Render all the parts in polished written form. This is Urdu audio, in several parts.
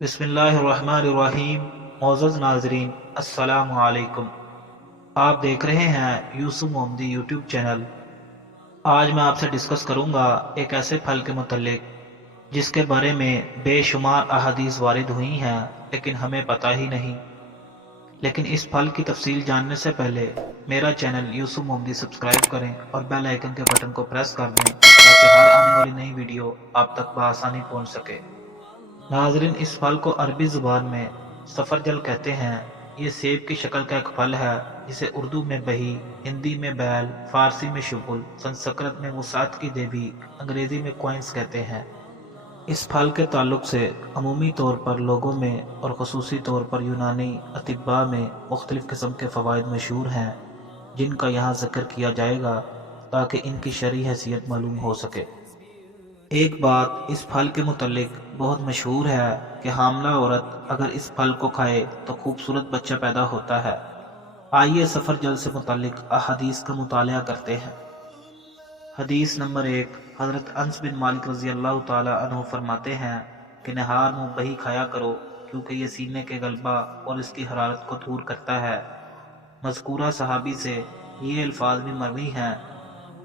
بسم اللہ الرحمن الرحیم۔ معزز ناظرین، السلام علیکم۔ آپ دیکھ رہے ہیں یوسف محمدی یوٹیوب چینل۔ آج میں آپ سے ڈسکس کروں گا ایک ایسے پھل کے متعلق جس کے بارے میں بے شمار احادیث وارد ہوئی ہیں لیکن ہمیں پتہ ہی نہیں۔ لیکن اس پھل کی تفصیل جاننے سے پہلے میرا چینل یوسف محمدی سبسکرائب کریں اور بیل آئیکن کے بٹن کو پریس کر دیں تاکہ ہر آنے والی نئی ویڈیو آپ تک بآسانی پہنچ سکے۔ ناظرین، اس پھل کو عربی زبان میں سفرجل کہتے ہیں۔ یہ سیب کی شکل کا ایک پھل ہے جسے اردو میں بہی، ہندی میں بیل، فارسی میں شغل، سنسکرت میں وسعت کی دیوی، انگریزی میں کوئنس کہتے ہیں۔ اس پھل کے تعلق سے عمومی طور پر لوگوں میں اور خصوصی طور پر یونانی اطباء میں مختلف قسم کے فوائد مشہور ہیں جن کا یہاں ذکر کیا جائے گا تاکہ ان کی شرعی حیثیت معلوم ہو سکے۔ ایک بات اس پھل کے متعلق بہت مشہور ہے کہ حاملہ عورت اگر اس پھل کو کھائے تو خوبصورت بچہ پیدا ہوتا ہے۔ آئیے سفرجل سے متعلق احادیث کا مطالعہ کرتے ہیں۔ حدیث نمبر 1، حضرت انس بن مالک رضی اللہ تعالی عنہ فرماتے ہیں کہ نہار میں بہی کھایا کرو کیونکہ یہ سینے کے غلبہ اور اس کی حرارت کو دور کرتا ہے۔ مذکورہ صحابی سے یہ الفاظ بھی مروی ہیں،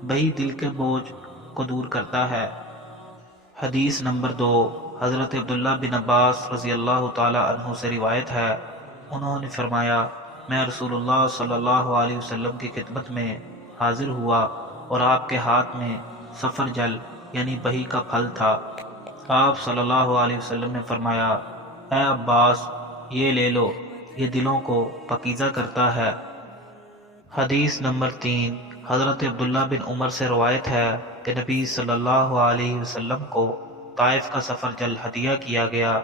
بہی دل کے بوجھ کو دور کرتا ہے۔ حدیث نمبر 2، حضرت عبداللہ بن عباس رضی اللہ تعالی عنہ سے روایت ہے، انہوں نے فرمایا میں رسول اللہ صلی اللہ علیہ وسلم کی خدمت میں حاضر ہوا اور آپ کے ہاتھ میں سفرجل یعنی بہی کا پھل تھا۔ آپ صلی اللہ علیہ وسلم نے فرمایا، اے عباس، یہ لے لو، یہ دلوں کو پاکیزہ کرتا ہے۔ حدیث نمبر 3، حضرت عبداللہ بن عمر سے روایت ہے کہ نبی صلی اللہ علیہ وسلم کو طائف کا سفرجل ہدیہ کیا گیا۔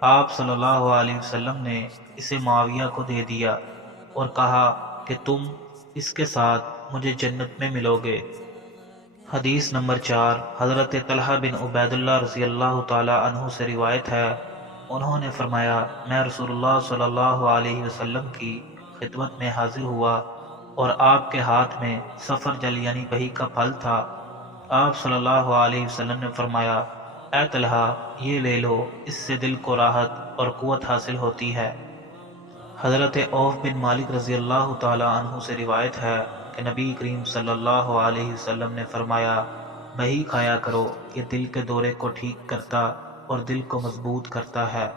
آپ صلی اللہ علیہ وسلم نے اسے معاویہ کو دے دیا اور کہا کہ تم اس کے ساتھ مجھے جنت میں ملو گے۔ حدیث نمبر 4، حضرت طلحہ بن عبید اللہ رضی اللہ تعالی عنہ سے روایت ہے، انہوں نے فرمایا میں رسول اللہ صلی اللہ علیہ وسلم کی خدمت میں حاضر ہوا اور آپ کے ہاتھ میں سفرجل یعنی بہی کا پھل تھا۔ آپ صلی اللہ علیہ وسلم نے فرمایا، اے طلحہ، یہ لے لو، اس سے دل کو راحت اور قوت حاصل ہوتی ہے۔ حضرت عوف بن مالک رضی اللہ تعالی عنہ سے روایت ہے کہ نبی کریم صلی اللہ علیہ وسلم نے فرمایا، بہی کھایا کرو، یہ دل کے دورے کو ٹھیک کرتا اور دل کو مضبوط کرتا ہے۔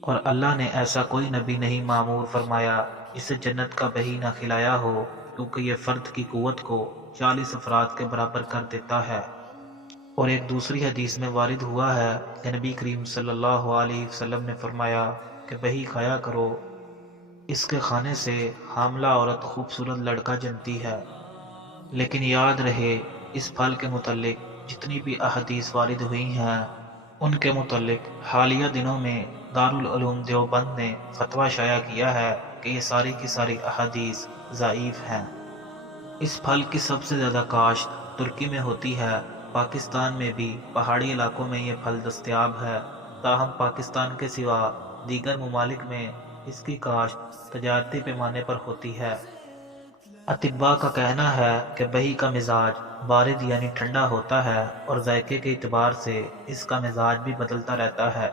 اور اللہ نے ایسا کوئی نبی نہیں معمور فرمایا جسے جنت کا بہی نہ کھلایا ہو، کیونکہ یہ فرد کی قوت کو 40 افراد کے برابر کر دیتا ہے۔ اور ایک دوسری حدیث میں وارد ہوا ہے کہ نبی کریم صلی اللہ علیہ وسلم نے فرمایا کہ بہی کھایا کرو، اس کے کھانے سے حاملہ عورت خوبصورت لڑکا جنتی ہے۔ لیکن یاد رہے، اس پھل کے متعلق جتنی بھی احادیث وارد ہوئی ہیں ان کے متعلق حالیہ دنوں میں دارالعلوم دیوبند نے فتویٰ شائع کیا ہے کہ یہ ساری کی ساری احادیث ضعیف ہیں۔ اس پھل کی سب سے زیادہ کاشت ترکی میں ہوتی ہے۔ پاکستان میں بھی پہاڑی علاقوں میں یہ پھل دستیاب ہے، تاہم پاکستان کے سوا دیگر ممالک میں اس کی کاشت تجارتی پیمانے پر ہوتی ہے۔ اطباء کا کہنا ہے کہ بہی کا مزاج بارد یعنی ٹھنڈا ہوتا ہے اور ذائقے کے اعتبار سے اس کا مزاج بھی بدلتا رہتا ہے۔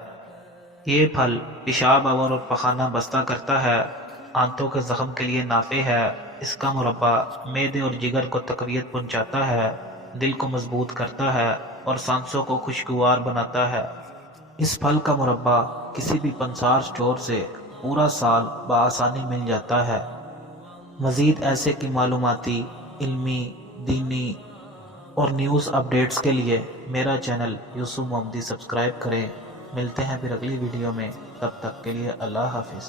یہ پھل پیشاب آور اور پخانہ بستہ کرتا ہے، آنتوں کے زخم کے لیے نافع ہے۔ اس کا مربع معدے اور جگر کو تقویت پہنچاتا ہے، دل کو مضبوط کرتا ہے اور سانسوں کو خوشگوار بناتا ہے۔ اس پھل کا مربع کسی بھی پنسار سٹور سے پورا سال بآسانی مل جاتا ہے۔ مزید ایسے کی معلوماتی، علمی، دینی اور نیوز اپڈیٹس کے لیے میرا چینل یوسف محمدی سبسکرائب کریں۔ ملتے ہیں پھر اگلی ویڈیو میں، تب تک کے لیے اللہ حافظ۔